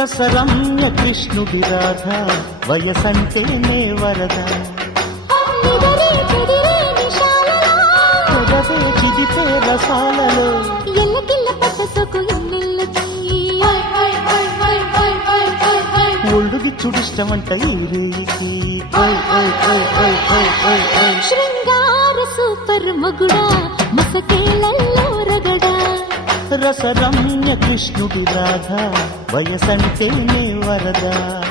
రసరమ్య కృష్ణుడి రాధ. వయసంటేనే వరద. పెదవే చిదితే రసాలలో. ఎల్లకిల్ల ఒళ్ళుది చుడిష్టమంట ఈ శృంగార సూపర్ మగుడా మసకే రసరమ్య కృష్ణుడి రాధ. వయసంటేనే వరదా.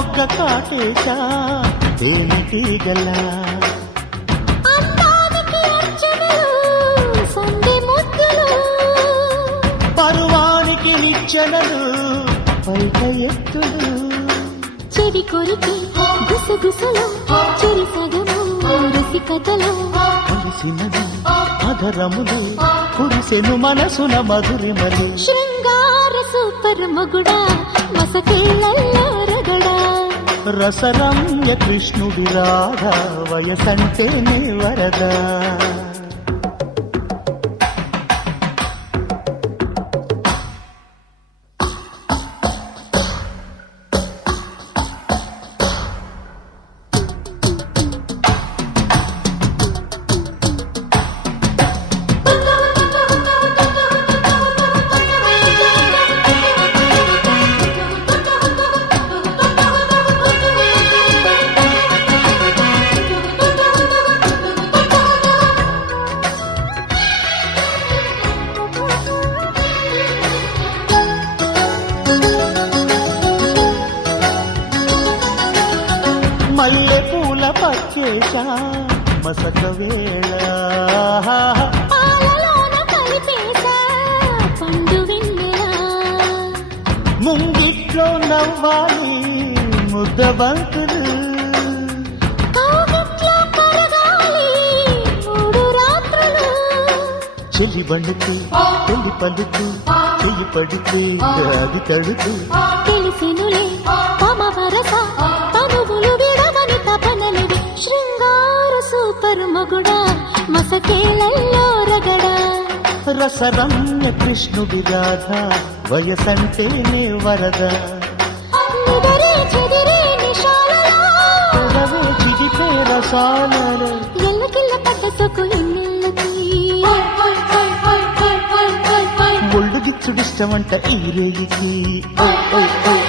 మొగ్గ కాటేశా సంధి ముద్దులు. పరువానికి నిచ్చెనలు పైట ఎత్తులు. చెవి కొరికి గుసగుసలు చెరి సగము రసికతలు కలిసినది అధరములు కురిసెను మనసున మధురిమలు. శృంగార సూపర్ మగుడా రగడా రసరమ్య కృష్ణుడి రాధ వయసంటేనే వరద. మల్లె పూల పచ్చేశా మసక వేళ. ముంగిట్లో నవ్వాలి ముద్ద బంతులు. చెల్లి బండుకు పెళ్ళి పలుకు చెయ్యి పడితే అది తడుకు. తెలిసినులే మగుడా మసకేలల్లో రగడా. రసరమ్య కృష్ణుడి రాధ వయసంటేనే వరద. చిగితే రసాలలో. ఎల్లకిల్ల సొకు ఎన్నెల్లకి ఒళ్ళు గిచ్చుడిష్టమంట ఈ రేగికి ఓయ్ ఓయ్ ఓయ్